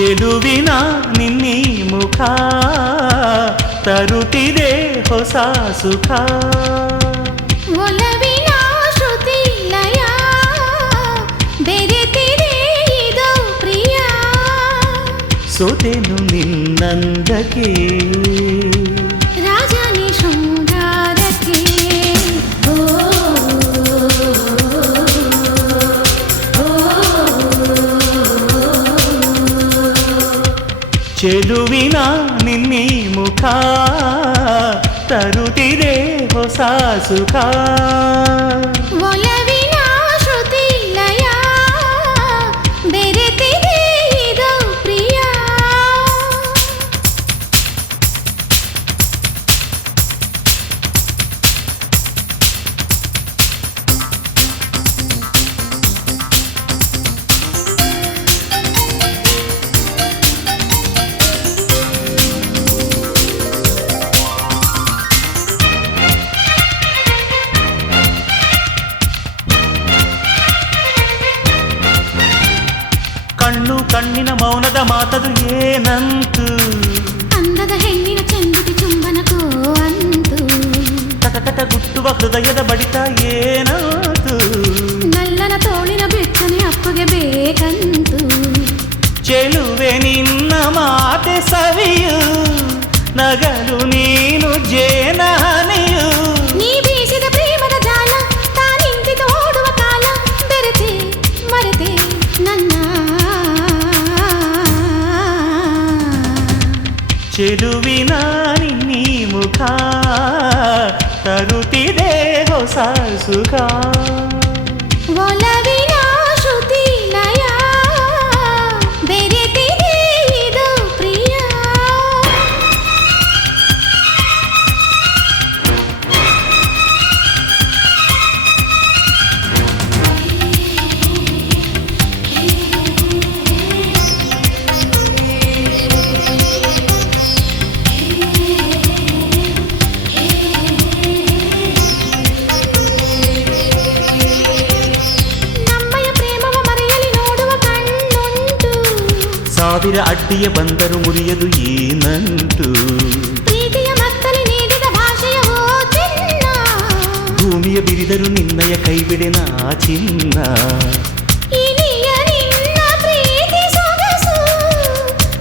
ಚೆಲುವಿನ ನಿನ್ನೀ ಮುಖ ತರುತ್ತಿದೆ ಹೊಸ ಸುಖ. ಒಲವಿನ ಶ್ರುತಿ ಲಯ ಬೆರೆತಿದೆ ಇದು ಪ್ರಿಯ. ಸೋತೆನು ನಿನ್ನಂದಕ್ಕೆ ರಾಜನಿ ಶೃಂಗಾರಕ್ಕೆ. ಚೆಲುವಿನ ನಿನ್ನೀ ಮುಖ ತರುತ್ತಿದೆ ಹೊಸ ಸುಖ. ಒಲವಿನ ಶ್ರುತಿ ಲಯ ಬೆರೆತಿದೆ ಇದು ಪ್ರಿಯ. ಕಣ್ಣು ಕಣ್ಣಿನ ಮೌನದ ಮಾತದು ಏನಂತು. ಅಂದದ ಹೆಣ್ಣಿನ ಚೆಂದಿಗೆ ಚುಂಬನಕೋ ಅಂತು. ತಟತಟ ಗುಟ್ಟುವ ಹೃದಯದ ಬಡಿತ ಏನಂತು. ನಲ್ಲನ ತೋಳಿನ ಬೆಚ್ಚನೆ ಅಪ್ಪಗೆ ಬೇಕಂತು. ಚೆಲುವೆ ನಿನ್ನ ಮಾತೆ ಸವಿಯು ನಗಲು ನೀನು ಜೇನಹನಿಯು. ನೀ ಬೀಸಿದ ಪ್ರೇಮದ ಜಾಲ ತಾನಿಂತಿತು ಓಡುವ ಕಾಲ. ಬೆರೆತೆ ಮರೆತೆ ನನ್ನ. ಚೆಲುವಿನ ನಿನ್ನೀ ಮುಖ ತರುತ್ತಿದೆ ಹೊಸ ಸುಖ. ಒಲವಿನ ಶ್ರುತಿ ಲಯ ಬೆರೆತಿದೆ ಇದು ಪ್ರಿಯ. ನಮ್ಮಯ ಪ್ರೇಮವ ಮರೆಯಲಿ ನೋಡುವ ಕಣ್ಣುಂಟು. ಸಾವಿರ ಅಡ್ಡಿಯ ಬಂದರು ಮುರಿಯದು ಈ ನಂಟು. ಪ್ರೀತಿಯ ಮತ್ತಲಿ ನೀಡಿದ ಭಾಷೆಯ ಹೋ ಚಿನ್ನ. ಭೂಮಿಯ ಬಿರಿದರು ನಿನ್ನಯ ಕೈಬಿಡೆನ ಚಿನ್ನ. ಇನಿಯ ನಿನ್ನ ಪ್ರೀತಿ ಸೊಗಸು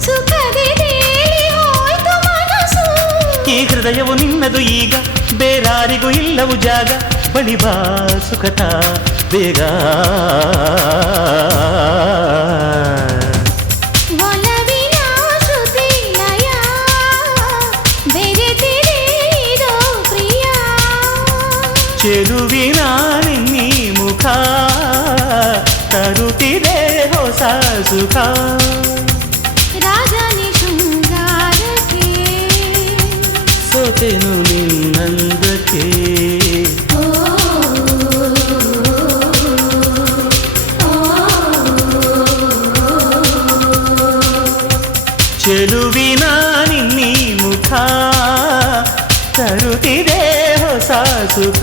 ಸುಖದಿ ತೇಲಿ ಹೋಯ್ತು ಮನಸ್ಸು. ಈ ಹೃದಯವು ನಿನ್ನದು ಈಗ ಬೇರಾರಿಗೂ ಇಲ್ಲವು ಜಾಗ. ಬಳಿ ಬಾ ಸುಖತ ಬೇಗ. ಒಲವಿನ ಶ್ರುತಿ ಲಯ ಬೆರೆತಿದೆ ಇದು ಪ್ರಿಯ. ಚೆಲುವಿನ ನಿನ್ನೀ ಮುಖ ತರುತ್ತಿದೆ ಹೊಸ ಸುಖ. ರಾಜನಿ ಶೃಂಗಾರಕ್ಕೆ. ಸೋತೆನು ನಿನ್ನಂದಕ್ಕೆ. ಚೆಲುವಿನ ನಿನ್ನೀ ಮುಖ ತರುತ್ತಿದೆ ಹೊಸ ಸುಖ.